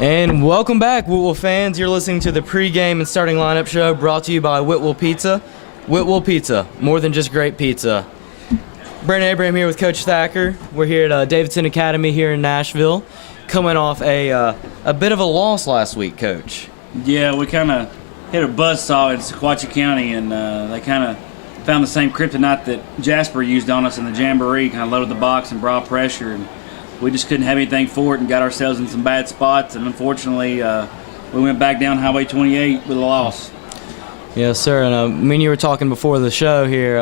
And welcome back, Whitwell fans. You're listening to the pregame and starting lineup show brought to you by Whitwell Pizza. Whitwell Pizza, more than just great pizza. Brandon Abraham here with Coach Thacker. We're here at Davidson Academy here in Nashville, coming off a bit of a loss last week, Coach. Yeah, we kind of hit a buzzsaw in Sequatchie County, and they kind of found the same kryptonite that Jasper used on us in the Jamboree, kind of loaded the box and brought pressure, and we just couldn't have anything for it and got ourselves in some bad spots, and unfortunately we went back down Highway 28 with a loss. Yes, sir, and me and you were talking before the show here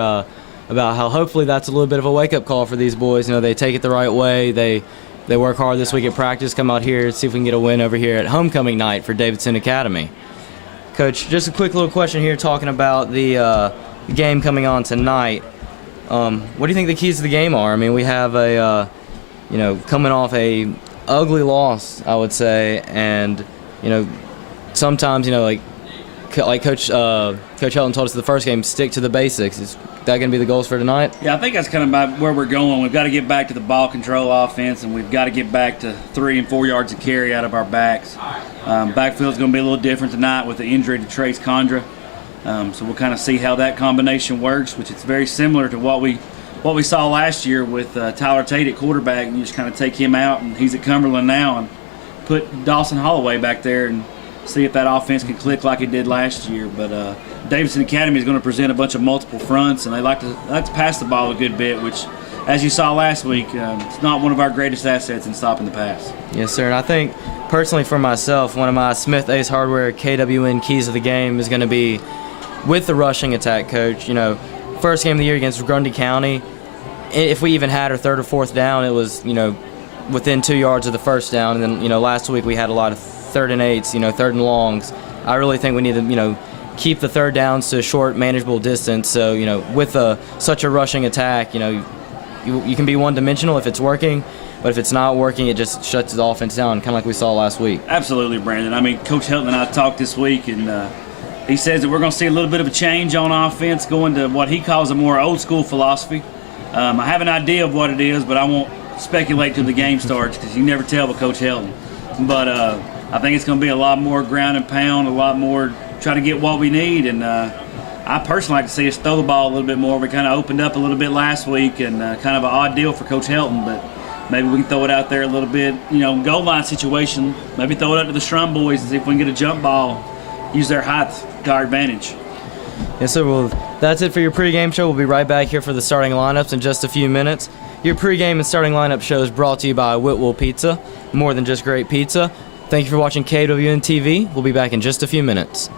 about how hopefully that's a little bit of a wake-up call for these boys. You know, they take it the right way, they work hard this week at practice, come out here, see if we can get a win over here at homecoming night for Davidson Academy. Coach, just a quick little question here talking about the game coming on tonight. What do you think the keys to the game are? I mean, we have coming off a ugly loss, I would say, and sometimes like Coach Helton told us the first game, stick to the basics. Is that going to be the goals for tonight? Yeah, I think that's kind of about where we're going. We've got to get back to the ball control offense, and we've got to get back to 3 and 4 yards of carry out of our backs. Backfield's going to be a little different tonight with the injury to Trace Condra, so we'll kind of see how that combination works, which is very similar to what we saw last year with Tyler Tate at quarterback, and you just kind of take him out, and he's at Cumberland now, and put Dawson Holloway back there and see if that offense can click like it did last year. But Davidson Academy is going to present a bunch of multiple fronts, and they like to pass the ball a good bit, which, as you saw last week, it's not one of our greatest assets in stopping the pass. Yes, sir, and I think personally for myself, one of my Smith Ace Hardware KWN keys of the game is going to be with the rushing attack, Coach. First game of the year against Grundy County, if we even had our third or fourth down, it was within 2 yards of the first down. And then last week we had a lot of 3rd and 8s, 3rd and longs. I really think we need to keep the third downs to a short, manageable distance. So with such a rushing attack, you can be one-dimensional if it's working, but if it's not working, it just shuts the offense down, kind of like we saw last week. Absolutely, Brandon. I mean, Coach Helton and I talked this week, and he says that we're going to see a little bit of a change on offense, going to what he calls a more old-school philosophy. I have an idea of what it is, but I won't speculate till the game starts because you never tell with Coach Helton. But I think it's going to be a lot more ground and pound, a lot more try to get what we need. And I personally like to see us throw the ball a little bit more. We kind of opened up a little bit last week, and kind of an odd deal for Coach Helton, but maybe we can throw it out there a little bit. Goal line situation, maybe throw it out to the Strum boys and see if we can get a jump ball, use their height to our advantage. Yes, sir. Well, that's it for your pregame show. We'll be right back here for the starting lineups in just a few minutes. Your pregame and starting lineup show is brought to you by Whitwell Pizza, more than just great pizza. Thank you for watching KWN TV. We'll be back in just a few minutes.